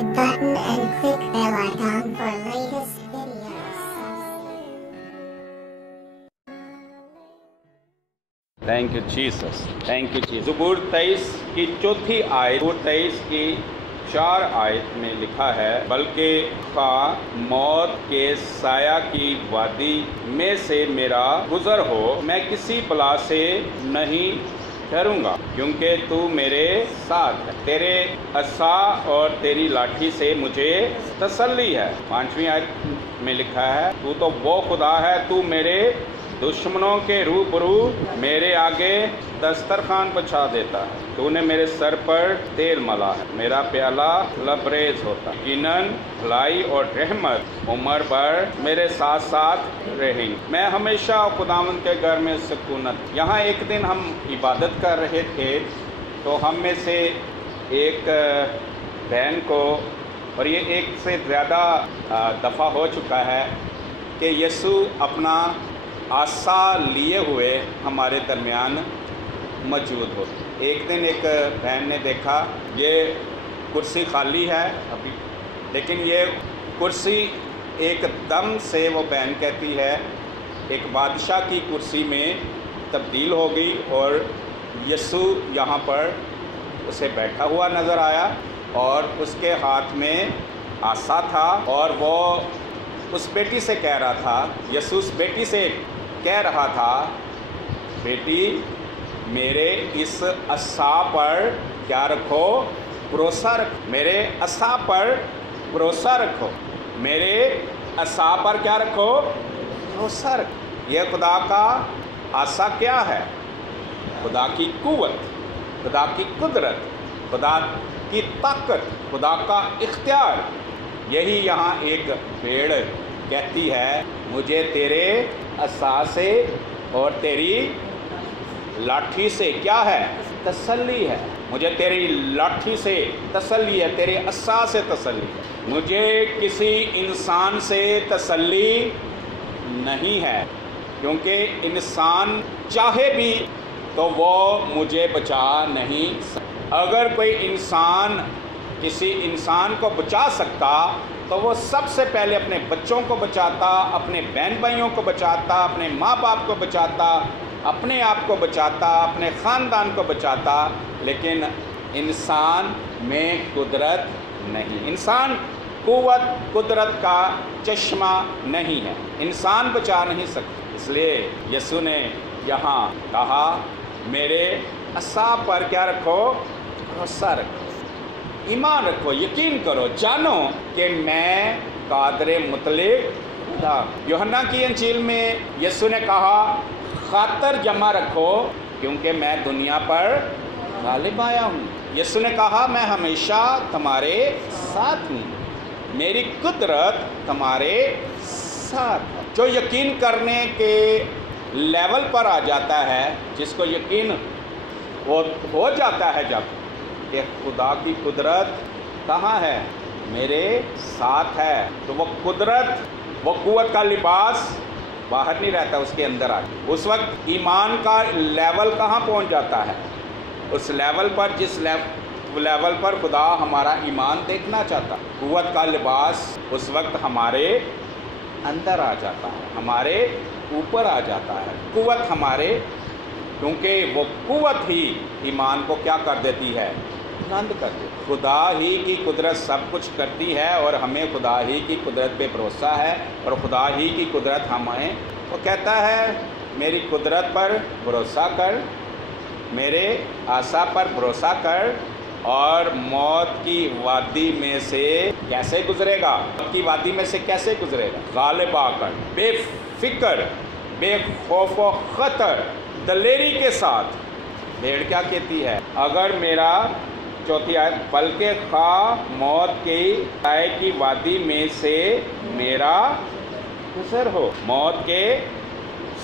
subscribe button and click bell icon for latest videos. Thank you Jesus, thank you Jesus. ज़बूर 23 की चौथी आयत, ज़बूर 23 की 4 आयत में लिखा है, बल्कि खा मौत के साया की वादी में से मेरा गुजर हो, मैं किसी बला से नहीं डरूंगा, क्योंकि तू मेरे साथ है। तेरे असा और तेरी लाठी से मुझे तसल्ली है। 5वीं आयत में लिखा है, तू तो वो खुदा है, तू मेरे दुश्मनों के रूबरू मेरे आगे दस्तरखान बिछा देता है। तूने मेरे सर पर तेल मला है, मेरा प्याला लबरेज होता। यकीनन भलाई और रहमत उम्र भर मेरे साथ साथ रहेंगे। मैं हमेशा खुदावंद के घर में सुकूनत। यहाँ एक दिन हम इबादत कर रहे थे, तो हम में से एक बहन को, और ये एक से ज़्यादा दफ़ा हो चुका है कि यीशु अपना आसा लिए हुए हमारे दरमियान मौजूद हो। एक दिन एक बहन ने देखा ये कुर्सी खाली है अभी, लेकिन ये कुर्सी एकदम से, वो बहन कहती है, एक बादशाह की कुर्सी में तब्दील हो गई और यीशु यहाँ पर उसे बैठा हुआ नज़र आया और उसके हाथ में आसा था, और वो उस बेटी से कह रहा था, यीशु उस बेटी से कह रहा था, बेटी मेरे इस असा पर क्या रखो, भरोसा रखो। मेरे असा पर भरोसा रखो, मेरे असा पर क्या रखो, भरोसा रखो। यह खुदा का आसा क्या है? खुदा की कुव्वत, खुदा की कुदरत, खुदा की ताकत, खुदा का इख्तियार। यही यहाँ एक भेड़ कहती है, मुझे तेरे असा से और तेरी लाठी से क्या है, तसल्ली है। मुझे तेरी लाठी से तसल्ली है, तेरे असा से तसल्ली है। मुझे किसी इंसान से तसल्ली नहीं है, क्योंकि इंसान चाहे भी तो वो मुझे बचा नहीं सकता। अगर कोई इंसान किसी इंसान को बचा सकता तो वो सबसे पहले अपने बच्चों को बचाता, अपने बहन भाइयों को बचाता, अपने माँ बाप को बचाता, अपने आप को बचाता, अपने ख़ानदान को बचाता। लेकिन इंसान में कुदरत नहीं, इंसान कुव्वत कुदरत का चश्मा नहीं है, इंसान बचा नहीं सकता। इसलिए यीशु ने यहाँ कहा, मेरे असा पर क्या रखो, भरोसा रखो, ईमान रखो, यकीन करो, जानो कि मैं कादरे मुतलिक खुदा। यूहन्ना की इंजील में यीशु ने कहा, खातर जमा रखो, क्योंकि मैं दुनिया पर गालिब आया हूँ। यीशु ने कहा, मैं हमेशा तुम्हारे साथ हूँ, मेरी कुदरत तुम्हारे साथ। जो यकीन करने के लेवल पर आ जाता है, जिसको यकीन वो हो जाता है जब कि खुदा की कुदरत कहाँ है, मेरे साथ है, तो वो कुदरत, वो कुव्वत का लिबास बाहर नहीं रहता, उसके अंदर आ। उस वक्त ईमान का लेवल कहाँ पहुँच जाता है, उस लेवल पर, जिस लेवल पर खुदा हमारा ईमान देखना चाहता। कुव्वत का लिबास उस वक्त हमारे अंदर आ जाता है, हमारे ऊपर आ जाता है। कुव्वत हमारे, क्योंकि वो कुव्वत ही ईमान को क्या कर देती है, बुलंद कर देती। खुदा ही की कुदरत सब कुछ करती है, और हमें खुदा ही की कुदरत पे भरोसा है, और खुदा ही की कुदरत हमें, वो कहता है, मेरी कुदरत पर भरोसा कर, मेरे आसा पर भरोसा कर, और मौत की वादी में से कैसे गुजरेगा, मौत की वादी में से कैसे गुजरेगा, गालिब आकर, बेफिक्र, बेखौफ व ख़तर, दलेरी के साथ। भेड़ क्या कहती है, अगर मेरा, चौथी आयत, बल्कि खा मौत की साए की वादी में से मेरा गुजर हो, मौत के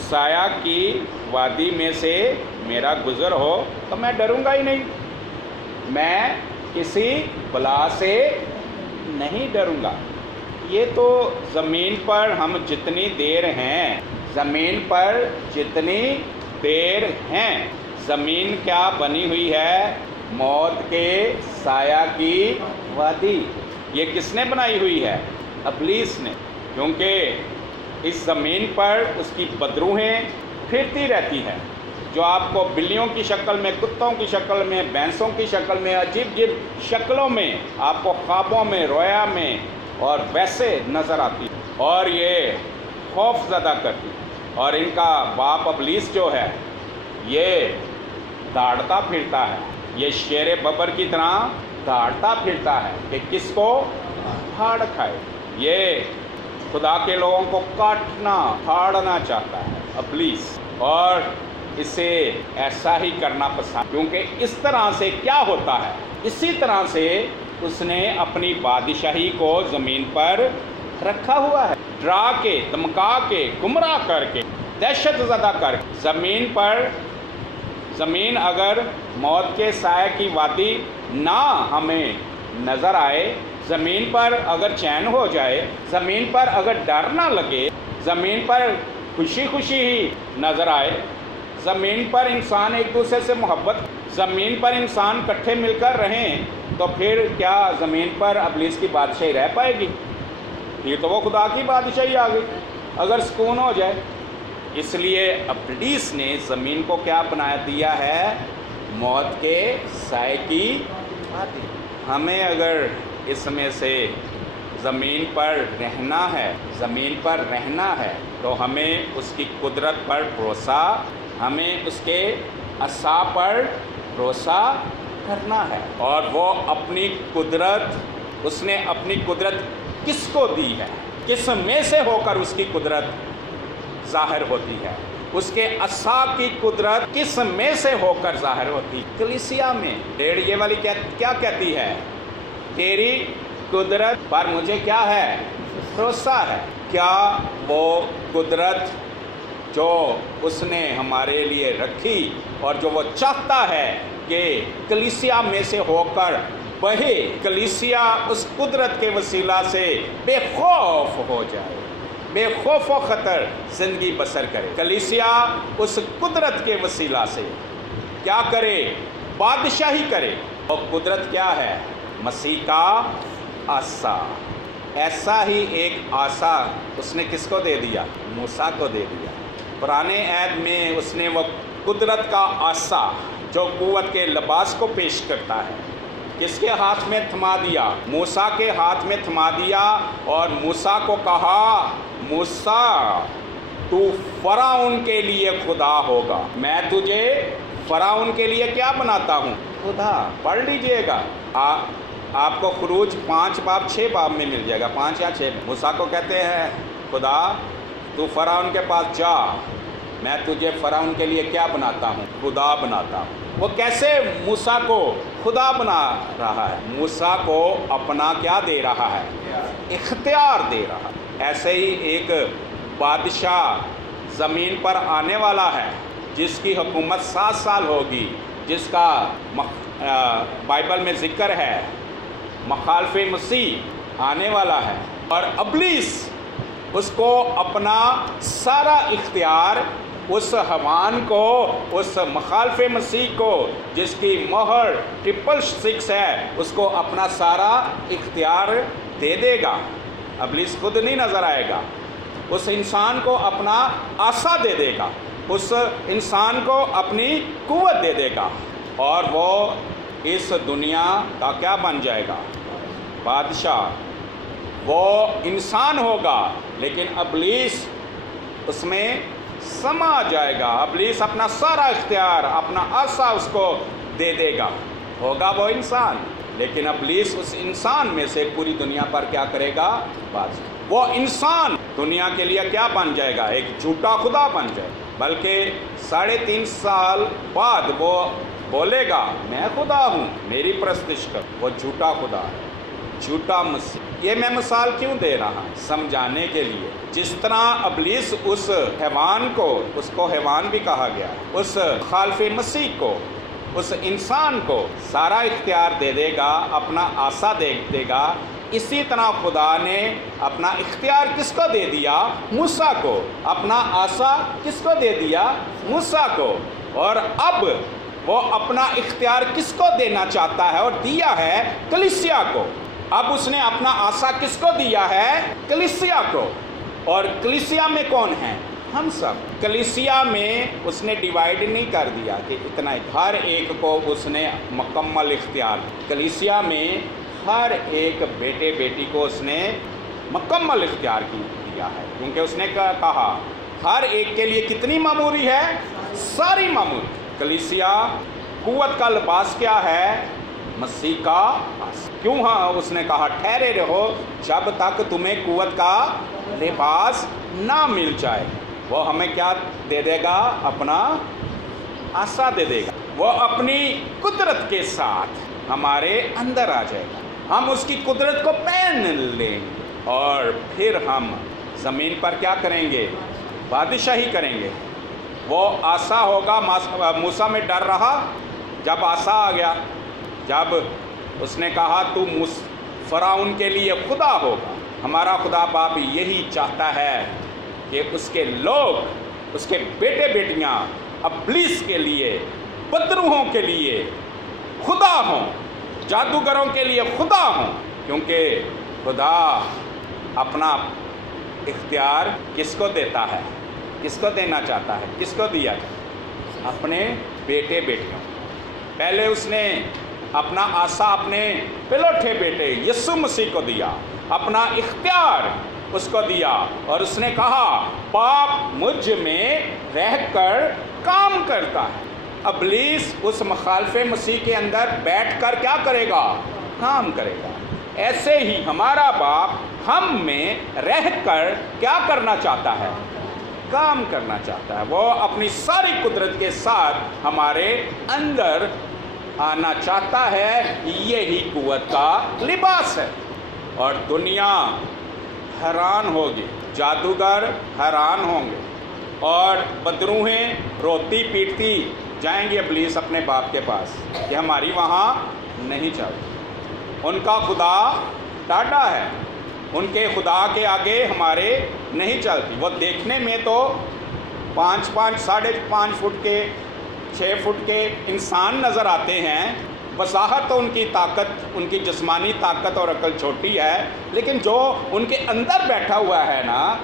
साया की वादी में से मेरा गुजर हो, तो मैं डरूंगा ही नहीं, मैं किसी बला से नहीं डरूंगा। ये तो ज़मीन पर हम जितनी देर हैं, ज़मीन पर जितनी देर हैं, ज़मीन क्या बनी हुई है, मौत के साया की वादी। یہ کس نے بنائی ہوئی ہے؟ ابلیس نے، کیونکہ اس زمین پر اس کی بدروحیں پھرتی رہتی ہیں، جو آپ کو بلیوں کی شکل میں، کتوں کی شکل میں، بھینسوں کی شکل میں، عجیب عجیب شکلوں میں آپ کو خوابوں میں، رویا میں اور ویسے نظر آتی ہے، اور یہ خوف زدہ کرتی ہے۔ اور ان کا باپ ابلیس جو ہے یہ داڑتا پھرتا ہے، یہ شیر ببر کی طرح داڑتا پھرتا ہے کہ کس کو پھاڑ کھائے۔ یہ خدا کے لوگوں کو کاٹنا، پھاڑنا چاہتا ہے ابلیس، اور اسے ایسا ہی کرنا پسند، کیونکہ اس طرح سے کیا ہوتا ہے، اسی طرح سے اس نے اپنی بادشاہی کو زمین پر رکھا ہوا ہے، ڈرا کے، دمکا کے، گمراہ کر کے، دہشت زدہ کر کے۔ زمین پر، زمین اگر موت کے سائے کی وادی نہ ہمیں نظر آئے، زمین پر اگر چین ہو جائے، زمین پر اگر ڈر نہ لگے، زمین پر خوشی خوشی ہی نظر آئے، زمین پر انسان ایک دوسرے سے محبت، زمین پر انسان کٹھے مل کر رہیں، تو پھر کیا زمین پر ابلیس کی بادشاہی رہ پائے گی؟ یہ تو وہ خدا کی بادشاہی آ گئی اگر سکون ہو جائے۔ اس لیے ابلیس نے زمین کو کیا بنا دیا ہے؟ موت کے سائے کی وادی۔ ہمیں اگر اس میں سے زمین پر رہنا ہے، زمین پر رہنا ہے، تو ہمیں اس کی قدرت پر بھروسہ، ہمیں اس کے عصا پر بھروسہ کرنا ہے۔ اور وہ اپنی قدرت، اس نے اپنی قدرت کس کو دی ہے؟ کس میں سے ہو کر اس کی قدرت ظاہر ہوتی ہے؟ اس کے عصا کی قدرت کس میں سے ہو کر ظاہر ہوتی ہے؟ کلیسیا میں۔ ریڑھیے والی کیا کہتی ہے؟ تیری قدرت پر مجھے کیا ہے؟ بھروسہ ہے۔ کیا وہ قدرت جو اس نے ہمارے لیے رکھی اور جو وہ چاہتا ہے کہ کلیسیا میں سے ہو کر بہے، کلیسیا اس قدرت کے وسیلہ سے بے خوف ہو جائے، بے خوف و خطر زندگی بسر کرے، کلیسیا اس قدرت کے وسیلہ سے کیا کرے؟ بادشاہی کرے۔ اور قدرت کیا ہے؟ مسیح کا عصا۔ ایسا ہی ایک عصا اس نے کس کو دے دیا؟ موسیٰ کو دے دیا۔ پرانے عہد میں اس نے وہ قدرت کا عصا جو قوت کے لباس کو پیش کرتا ہے، کس کے ہاتھ میں تھما دیا؟ موسیٰ کے ہاتھ میں تھما دیا، اور موسیٰ کو کہا، موسیٰ تو فرعون کے لیے خدا ہوگا، میں تجھے فرعون کے لیے کیا بناتا ہوں؟ خدا۔ پڑھ لیجئے گا، آپ کو خروج 5 باب 6 باب میں مل جائے گا، 5 یا 6۔ موسیٰ کو کہتے ہیں خدا تو فرعون کے پاس جا، میں تجھے فرعون کے لیے کیا بناتا ہوں؟ خدا بناتا ہوں۔ وہ کیسے موسیٰ کو خدا بنا رہا ہے؟ موسیٰ کو اپنا کیا دے رہا ہے؟ اختیار دے رہا ہے۔ ایسے ہی ایک بادشاہ زمین پر آنے والا ہے جس کی حکومت 7 سال ہوگی، جس کا بائبل میں ذکر ہے، مخالف مسیح آنے والا ہے، اور ابلیس اس کو اپنا سارا اختیار، اس حیوان کو، اس مخالف مسیح کو جس کی مہر 666 ہے، اس کو اپنا سارا اختیار دے دے گا۔ ابلیس خود نہیں نظر آئے گا، اس انسان کو اپنا عصا دے دے گا، اس انسان کو اپنی قوت دے دے گا، اور وہ اس دنیا کا کیا بن جائے گا؟ بادشاہ۔ وہ انسان ہوگا لیکن ابلیس اس میں سما جائے گا، ابلیس اپنا سارا اختیار، اپنا عصا اس کو دے دے گا، ہوگا وہ انسان، لیکن ابلیس اس انسان میں سے پوری دنیا پر کیا کرے گا؟ بادشاہ۔ وہ انسان دنیا کے لیے کیا بن جائے گا؟ ایک جھوٹا خدا بن جائے گا، بلکہ 3.5 سال بعد وہ بولے گا میں خدا ہوں، میری پرستش کر۔ وہ جھوٹا خدا ہے، جھوٹا مسیح۔ یہ میں مثال کیوں دے رہا ہوں؟ سمجھانے کے لیے۔ جس طرح ابلیس اس حیوان کو، اس کو حیوان بھی کہا گیا، اس خالف مسیح کو، اس انسان کو سارا اختیار دے دے گا، اپنا عصا دے دے گا، اسی طرح خدا نے اپنا اختیار کس کو دے دیا؟ موسیٰ کو۔ اپنا عصا کس کو دے دیا؟ موسیٰ کو۔ اور اب وہ اپنا اختیار کس کو دینا چاہتا ہے اور دیا ہے؟ کلیسیا کو۔ अब उसने अपना आसा किसको दिया है? कलीसिया को। और कलीसिया में कौन है? हम सब। कलीसिया में उसने डिवाइड नहीं कर दिया कि इतना, हर एक को उसने मुकम्मल इख्तियार। कलीसिया में हर एक बेटे बेटी को उसने मुकम्मल इख्तियार दिया है, क्योंकि उसने कहा हर एक के लिए कितनी मामूरी है? सारी मामूरी। कलीसिया कुव्वत का लिबास क्या है? मसीह का लिबास। क्यों? हाँ, उसने कहा ठहरे रहो जब तक तुम्हें कुव्वत का लिबास ना मिल जाए। वो हमें क्या दे देगा? अपना आशा दे देगा। वो अपनी कुदरत के साथ हमारे अंदर आ जाएगा, हम उसकी कुदरत को पहन लेंगे और फिर हम ज़मीन पर क्या करेंगे? बादशाही करेंगे। वो आसा होगा। मूसा में डर रहा, जब आसा आ गया, जब उसने कहा तू फ़िरौन के लिए खुदा होगा। हमारा खुदा बाप यही चाहता है कि उसके लोग, उसके बेटे बेटियां इब्लीस के लिए, बदरूहों के लिए खुदा हों, जादूगरों के लिए खुदा हों, क्योंकि खुदा अपना इख्तियार किसको देता है? किसको देना चाहता है? किसको दिया? अपने बेटे बेटियों। पहले उसने अपना आसा अपने पिलोठे बेटे यीशु मसीह को दिया, अपना इख्तियार उसको दिया, और उसने कहा पाप मुझ में रहकर काम करता है। इब्लीस उस मुखालफे मसीह के अंदर बैठकर क्या करेगा? काम करेगा। ऐसे ही हमारा बाप हम में रहकर क्या करना चाहता है? काम करना चाहता है। वो अपनी सारी कुदरत के साथ हमारे अंदर आना चाहता है। यही कुव्वत का लिबास है। और दुनिया हैरान होगी, जादूगर हैरान होंगे, और बदरूहें रोती पीटती जाएंगी इब्लीस अपने बाप के पास कि हमारी वहाँ नहीं चलती। उनका खुदा टाटा है, उनके खुदा के आगे हमारे नहीं चलती। वो देखने में तो 5-5, 5.5 फुट के, 6 फुट के इंसान नज़र आते हैं। वसाहत तो उनकी ताकत, उनकी जिस्मानी ताकत और अकल छोटी है, लेकिन जो उनके अंदर बैठा हुआ है ना,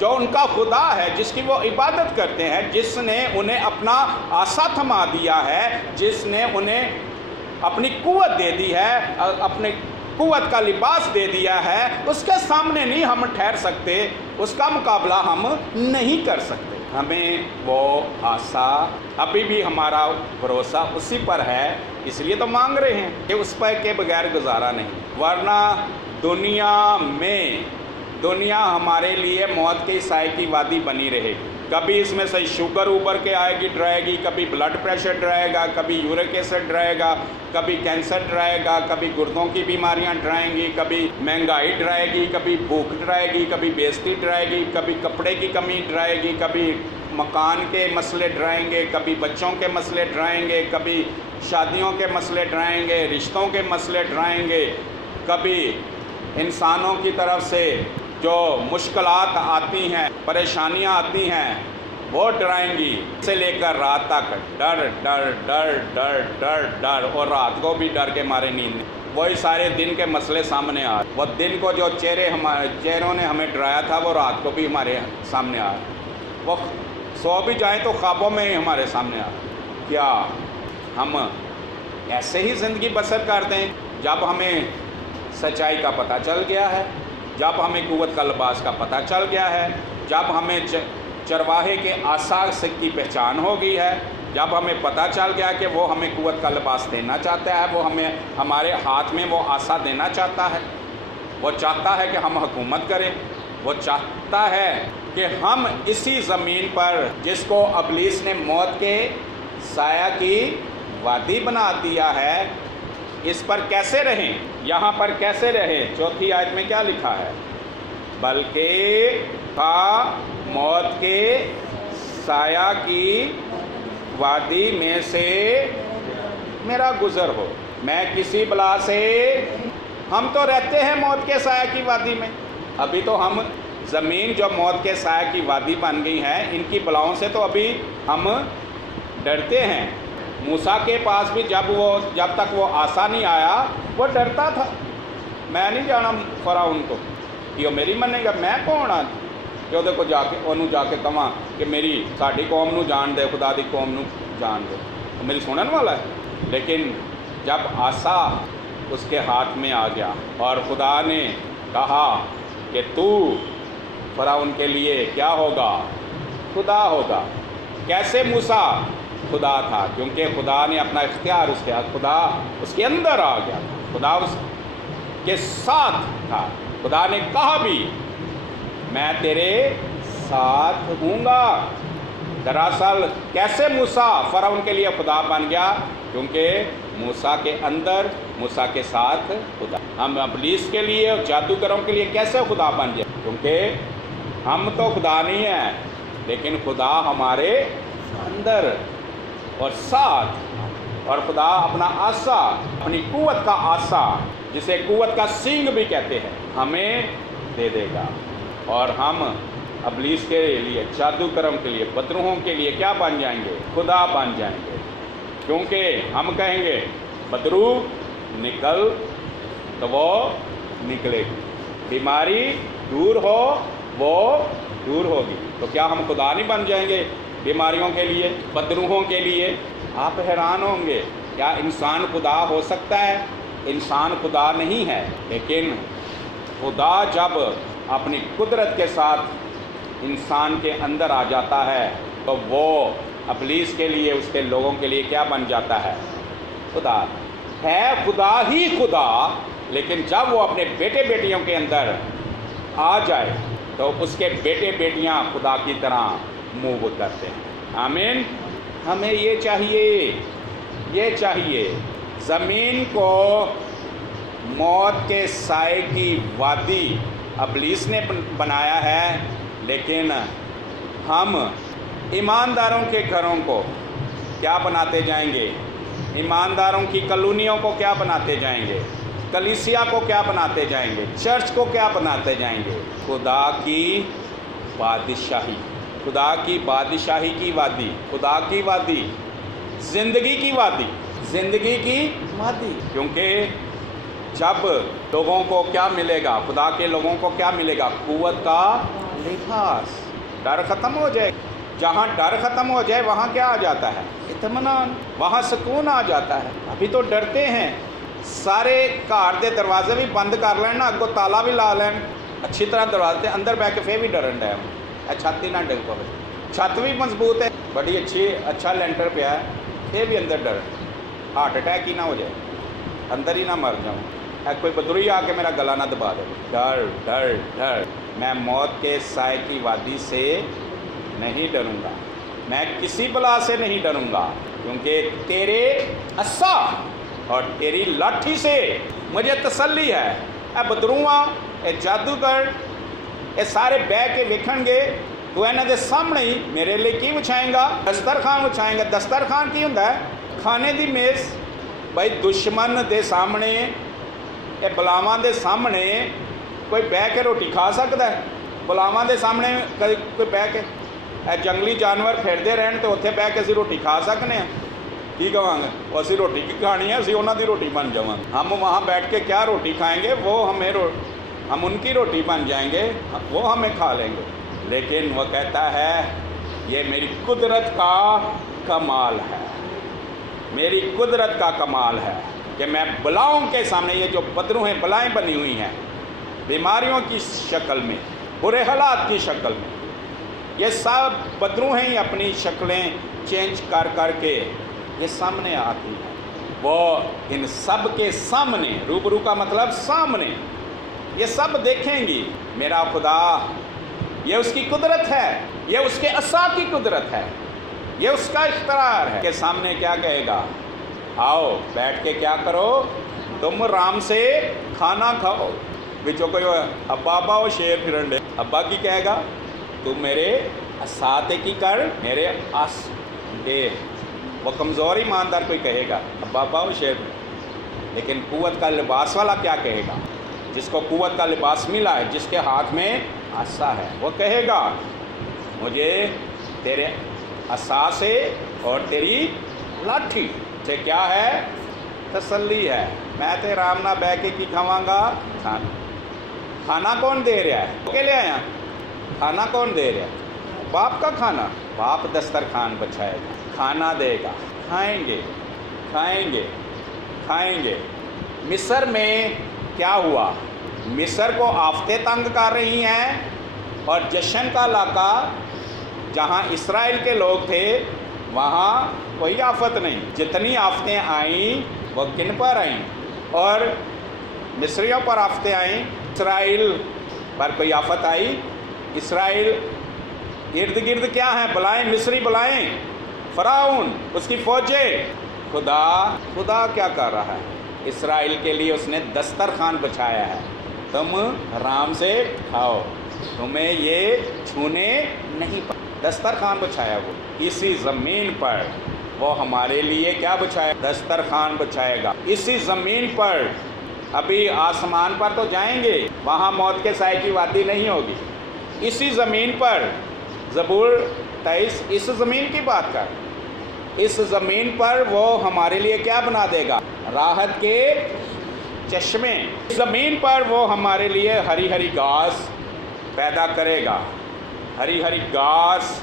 जो उनका खुदा है, जिसकी वो इबादत करते हैं, जिसने उन्हें अपना आसा थमा दिया है, जिसने उन्हें अपनी कुव्वत दे दी है, अपने कुव्वत का लिबास दे दिया है, उसके सामने नहीं हम ठहर सकते, उसका मुकाबला हम नहीं कर सकते। हमें वो आशा, अभी भी हमारा भरोसा उसी पर है, इसलिए तो मांग रहे हैं कि उस पर के बगैर गुजारा नहीं। वरना दुनिया हमारे लिए मौत के साए की वादी बनी रहेगी। कभी इसमें से शुगर उभर के आएगी, डराएगी, कभी ब्लड प्रेशर डराएगा, कभी यूरिक एसिड डराएगा, कभी कैंसर डराएगा, कभी गुर्दों की बीमारियां डराएंगी, कभी महंगाई डराएगी, कभी भूख डराएगी, कभी बेइज्जती डराएगी, कभी कपड़े की कमी डराएगी, कभी मकान के मसले डराएंगे, कभी बच्चों के मसले डराएंगे, कभी शादियों के मसले डराएंगे, रिश्तों के मसले डराएंगे, कभी इंसानों की तरफ से जो मुश्किलात आती हैं, परेशानियां आती हैं, वो डराएंगी। से लेकर रात तक डर डर डर डर डर डर, और रात को भी डर के मारे नींद नहीं। वही सारे दिन के मसले सामने आ, वो दिन को जो चेहरों ने हमें डराया था, वो रात को भी हमारे सामने आ, वो सो भी जाएं तो ख्वाबों में ही हमारे सामने आ। क्या हम ऐसे ही ज़िंदगी बसर करते हैं? जब हमें सच्चाई का पता चल गया है, जब हमें कुव्वत का लिबास का पता चल गया है, जब हमें चरवाहे के आसार से की पहचान हो गई है, जब हमें पता चल गया कि वो हमें कुव्वत का लिबास देना चाहता है, वो हमें हमारे हाथ में वो आशा देना चाहता है, वो चाहता है कि हम हुकूमत करें, वो चाहता है कि हम इसी ज़मीन पर जिसको इब्लीस ने मौत के साया की वादी बना दिया है, इस पर कैसे रहें, यहाँ पर कैसे रहें। चौथी आयत में क्या लिखा है? बल्कि मौत के साया की वादी में से मेरा गुजर हो। मैं किसी बला से, हम तो रहते हैं मौत के साया की वादी में, अभी तो हम ज़मीन जो मौत के साया की वादी बन गई है, इनकी बलाओं से तो अभी हम डरते हैं। मूसा के पास भी जब तक वो आसा नहीं आया, वो डरता था। मैं नहीं जाना फराउन को कि वो मेरी मनेगा, मैं कौन हाँ कि ਉਹਦੇ को जाके ਉਹਨੂੰ ਜਾ ਕੇ ਕਵਾਂ कि मेरी साड़ी कौम ਨੂੰ जान दे, खुदा दी कौम ਨੂੰ जान दे, तो मेरी सुनने वाला है। लेकिन जब आसा उसके हाथ में आ गया और खुदा ने कहा कि तू फराउन के लिए क्या होगा, खुदा होगा। कैसे मूसा खुदा था, क्योंकि खुदा ने अपना इख्तियार खुदा उसके अंदर आ गया, खुदा उसके साथ था। खुदा ने कहा भी मैं तेरे साथ हूँगा। दरअसल कैसे मूसा फराउन के लिए खुदा बन गया, क्योंकि मूसा के अंदर, मूसा के साथ खुदा। हम इब्लीस के लिए और जादूगरों के लिए कैसे खुदा बन गए, क्योंकि हम तो खुदा नहीं हैं, लेकिन खुदा हमारे अंदर और साथ। और खुदा अपना आसा, अपनी कुव्वत का आसा, जिसे कुव्वत का सींग भी कहते हैं, हमें दे देगा। और हम इब्लीस के लिए, जादूगरों के लिए, बदरूहों के लिए क्या बन जाएंगे, खुदा बन जाएंगे। क्योंकि हम कहेंगे बदरू निकल तो वो निकलेगी, बीमारी दूर हो वो दूर होगी। तो क्या हम खुदा नहीं बन जाएंगे बीमारियों के लिए, बदरूहों के लिए? आप हैरान होंगे, क्या इंसान खुदा हो सकता है? इंसान खुदा नहीं है, लेकिन खुदा जब अपनी कुदरत के साथ इंसान के अंदर आ जाता है तो वो इब्लीस के लिए, उसके लोगों के लिए क्या बन जाता है, खुदा है। खुदा ही खुदा, लेकिन जब वो अपने बेटे बेटियों के अंदर आ जाए तो उसके बेटे बेटियां खुदा की तरह मूव करते हैं। आमीन। हमें ये चाहिए ज़मीन को मौत के साए की वादी इब्लीस ने बनाया है, लेकिन हम ईमानदारों के घरों को क्या बनाते जाएंगे, ईमानदारों की कॉलोनियों को क्या बनाते जाएंगे, कलीसिया को क्या बनाते जाएंगे, चर्च को क्या बनाते जाएंगे, खुदा की बादशाही, खुदा की बादशाही की वादी, खुदा की वादी, ज़िंदगी की वादी, ज़िंदगी की वादी। क्योंकि जब लोगों को क्या मिलेगा, खुदा के लोगों को क्या मिलेगा, कुव्वत का लिबास। डर ख़त्म हो जाए, जहाँ डर ख़त्म हो जाए वहाँ क्या आ जाता है, इत्मीनान, वहाँ सुकून आ जाता है। अभी तो डरते हैं, सारे घर के दरवाजे भी बंद कर लें ना, अगों ताला भी ला लें अच्छी तरह दरवाजे, अंदर बह के फिर भी डरन डे, छत ही ना डिग पवे, छत भी मजबूत है, बड़ी अच्छा लेंटर पिया है, फिर भी अंदर डर, हार्ट अटैक ही ना हो जाए, अंदर ही ना मर जाऊँ, कोई बदरू ही आके मेरा गला ना दबा दे। डर डर डर। मैं मौत के साए की वादी से नहीं डरूँगा, मैं किसी बला से नहीं डरूँगा, क्योंकि तेरे अस्सा और तेरी लाठी से मुझे तसल्ली है। ए बदरूआ, ए जादूगर, ये सारे बह के वेखणगे, तू इन्हां दे सामने ही मेरे लिए की विछाएगा, दस्तरखान विछाएगा। दस्तरखान की हुंदा है, खाने की मेज़। भाई दुश्मन दे सामने, ये बलावां दे सामने कोई बह के रोटी खा सकता है? बलावां दे सामने कोई बह के, जंगली जानवर फिरते रहन तो उत्थे बह के असीं रोटी खा सकते हैं? की कहांगे, वो असीं रोटी की खानी है, असीं उन्हां दी रोटी बन जावांगे। हम वहाँ बैठ के क्या रोटी खाएंगे, वो हम उनकी रोटी बन जाएंगे, वो हमें खा लेंगे। लेकिन वो कहता है ये मेरी कुदरत का कमाल है, मेरी कुदरत का कमाल है कि मैं बलाओं के सामने, ये जो बदरू हैं, बलाएँ बनी हुई हैं बीमारियों की शक्ल में, बुरे हालात की शक्ल में, ये सब बदरू हैं, अपनी शक्लें चेंज कर कर के ये सामने आती हैं। वो इन सब के सामने, रूबरू का मतलब सामने, ये सब देखेंगी मेरा खुदा, ये उसकी कुदरत है, ये उसके असा की कुदरत है, ये उसका इख्तियार है। के सामने क्या कहेगा, आओ बैठ के क्या करो, तुम आराम से खाना खाओ। बिचो कोई अब्बा वो शेर फिरन दे, अब्बा की कहेगा, तू मेरे असाते की कर, मेरे आस दे। वो कमज़ोर ईमानदार कोई कहेगा अब्बा वो शेर, लेकिन कुव्वत का लिबास वाला क्या कहेगा, जिसको कुव्वत का लिबास मिला है, जिसके हाथ में आसा है, वो कहेगा मुझे तेरे आसा से और तेरी लाठी से क्या है, तसल्ली है। میں تے آرام نہ بہ کے کی کھاواں گا کھانا. کھانا کون دے رہا ہے؟ کے لے آیا کھانا کون دے رہا ہے؟ باپ کا کھانا. باپ دسترخوان بچھائے گا, کھانا دے گا, کھائیں گے کھائیں گے کھائیں گے. مصر میں کیا ہوا؟ مصر کو آفتیں تنگ کر رہی ہیں اور جشن کا علاقہ جہاں اسرائیل کے لوگ تھے وہاں کوئی آفت نہیں. جتنی آفتیں آئیں وہ کن پر آئیں؟ اور مصریوں پر آفتیں آئیں. اسرائیل پر کوئی آفت آئی؟ اسرائیل ارد گرد کیا ہیں؟ بلائیں مصری بلائیں, فرعون اس کی فوجیں. خدا کیا کر رہا ہے؟ اسرائیل کے لیے اس نے دسترخوان بچھایا ہے. تم آرام سے کھاؤ, تمہیں یہ چھونے نہیں پڑے. دسترخوان بچھایا وہ اسی زمین پر. وہ ہمارے لیے کیا بچھایا؟ دسترخوان بچھائے گا اسی زمین پر. ابھی آسمان پر تو جائیں گے, وہاں موت کے سائے کی وادی نہیں ہوگی. اسی زمین پر زبور 23 اس زمین کی بات کر. اس زمین پر وہ ہمارے لیے کیا بنا دے گا؟ راحت کے چشمے. اس زمین پر وہ ہمارے لیے ہری ہری گھاس پیدا کرے گا, ہری ہری گھاس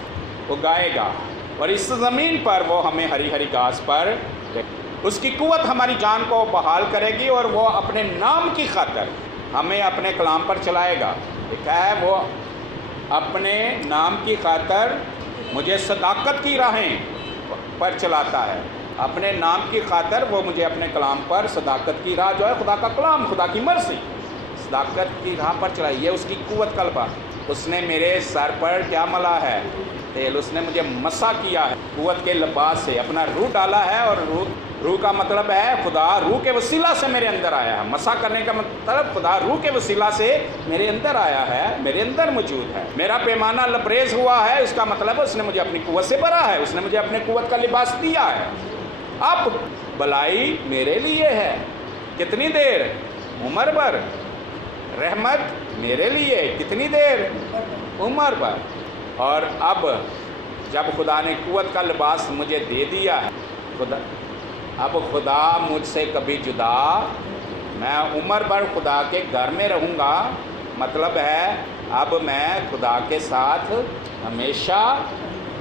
اگائے گا. اور اس زمین پر وہ ہمیں ہری ہری گھاس پر اس کی قوت ہماری جان کو بحال کرے گی اور وہ اپنے نام کی خاطر ہمیں اپنے کلام پر چلائے گا. لکھا ہے وہ اپنے نام کی خاطر مجھے صداقت کی راہیں پر چلاتا ہے. اپنے نام کی خاطر وہ مجھے اپنے کلام پر صداقت کی راہ جو ہے خدا کا کلام, خدا کی مرضی, صداقت کی راہ پر چلائی. یہ اس کی قوت قلبہ. اس نے میرے سر پر کیا ملا ہے؟ تیل. اس نے مجھے مسا کیا ہے قوت کے لباس سے. اپنا روح ڈالا ہے, اور روح کا مطلب ہے خدا روح کے وسیلہ سے میرے اندر آیا ہے. مسا کرنے کا مطلب خدا روح کے وسیلہ سے میرے اندر آیا ہے, میرے اندر موجود ہے. میرا پیمانہ لبریز ہوا ہے, اس کا مطلب اس نے مجھے اپنی قوت سے بھرا ہے, اس نے مجھے اپنے قوت کا لباس دیا ہے. اب بلائی میرے لیے ہے. کتنی دیر؟ عمر بھر. رحمت میرے لیے کتنی دیر؟ عمر بھر. اور اب جب خدا نے قوت کا لباس مجھے دے دیا ہے, اب خدا مجھ سے کبھی جدا, میں عمر بھر خدا کے گھر میں رہوں گا. مطلب ہے اب میں خدا کے ساتھ ہمیشہ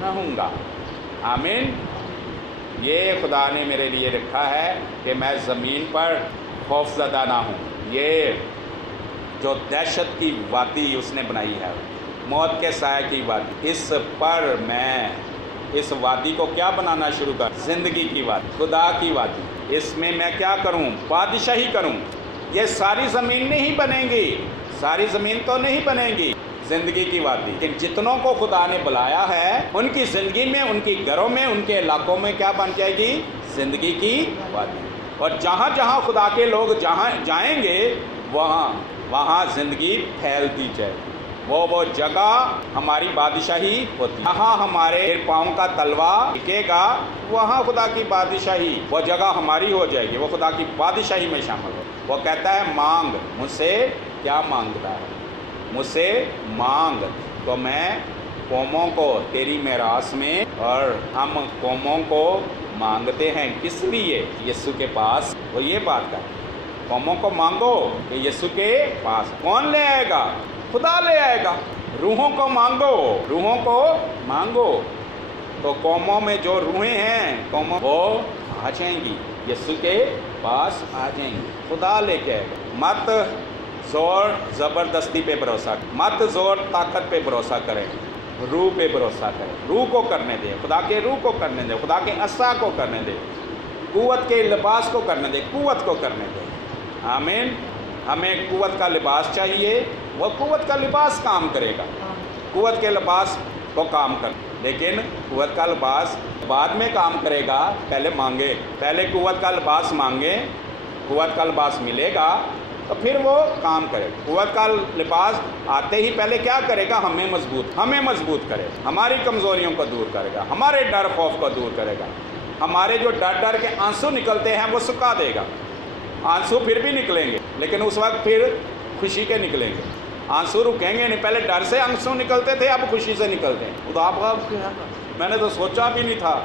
رہوں گا. آمین. یہ خدا نے میرے لیے رکھا ہے کہ میں زمین پر خوف زدہ نہ ہوں. یہ جو دہشت کی وادی اس نے بنائی ہے, موت کے سائے کی وادی, اس پر میں اس وادی کو کیا بنانا شروع کر؟ زندگی کی وادی, خدا کی وادی. اس میں کیا کروں؟ بادشاہی کروں. یہ ساری زمین نہیں بنے گی, ساری زمین تو نہیں بنے گی, زندگی کی وادی. لیکن جتنوں کو خدا نے بلایا ہے ان کی زندگی میں, ان کی گھروں میں, ان کے علاقوں میں کیا بن جائے گی؟ زندگی کی وادی. اور جہاں جہاں خدا کے لوگ جہاں جائیں گے وہاں زندگی پھیلتی جائے. وہ جگہ ہماری بادشاہی ہوتی ہے. جہاں ہمارے پاؤں کا تلوا ٹکے گا وہاں خدا کی بادشاہی, وہ جگہ ہماری ہو جائے گی, وہ خدا کی بادشاہی میں شامل ہو. وہ کہتا ہے مانگ مجھ سے. کیا مانگتا ہے؟ مجھ سے مانگ تو میں قوموں کو تیری میراث میں. اور ہم قوموں کو مانگتے ہیں کس لیے؟ یسوع کے پاس. وہ یہ بات کر, قوموں کو مانگو کہ یسوع کے پاس. کون لے آئے گا؟ خدا لے آئے گا. روحوں کو مانگو, روحوں کو مانگو تو قوموں میں جو روحیں ہیں قوموں وہ آ جائیں گی, یسوع کے پاس آ جائیں گی. خدا لے کے آئے گا. مت زور زبردستی پہ بھروسہ, مت زور طاقت پہ بھروسہ کریں, روح پہ بھروسہ کریں. روح کو کرنے دے, خدا کے روح کو کرنے دے, خدا کے عصا کو کرنے دے, قوت کے لباس کو کرنے دے, قوت کو کرنے دے. آمین. ہمیں قوت کا لباس چاہیے, وہ قوت کا لباس کام کرے گا. قوت کے لباس کو کام کر, لیکن قوت کا لباس بعد میں کام کرے گا. پہلے مانگے, پہلے قوت کا لباس مانگے, قوت کا لباس ملے گا تو پھر وہ کام کرے. قوت کا لباس آتے ہی پہلے کیا کرے گا؟ ہمیں مضبوط کرے, ہماری کمزوریوں کو دور کرے گا, ہمارے ڈر خوف کو دور کرے گا, ہمارے جو ڈر کے آنسو نکلتے ہیں وہ سکھا دے گا. آنسو پھر بھی نکلیں گے لیکن اس وقت پھر خوشی کے نکلیں گے. آنسو رکیں گے نہیں. پہلے ڈر سے آنسو نکلتے تھے, اب خوشی سے نکلتے ہیں. خدا میں نے تو سوچا بھی نہیں تھا,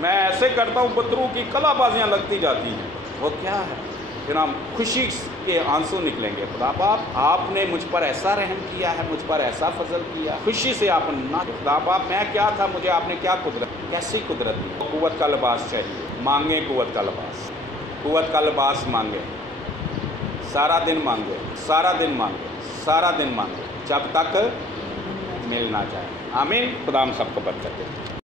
میں ایسے کرتا ہوں بترو کی کلا بازیاں لگتی جاتی ہیں. وہ کیا ہے؟ پھر ہم خوشی کے آنسو نکلیں گے. خدا باپ آپ نے مجھ پر ایسا رحم کیا ہے, مجھ پر ایسا فضل کیا, خوشی سے آپ نہ. خدا باپ میں کیا تھا, مجھے آپ نے کیا قدرت, کیسی قدرت دی. قوت کا لباس چاہیے, مانگیں قوت کا لباس, قوت کا لباس مانگیں, سارا دن مانگے, سارا دن مانگے, سارا دن مانگے, جب تک مل نہ جائے. آمین. خدا ہم سب کو برکت دے.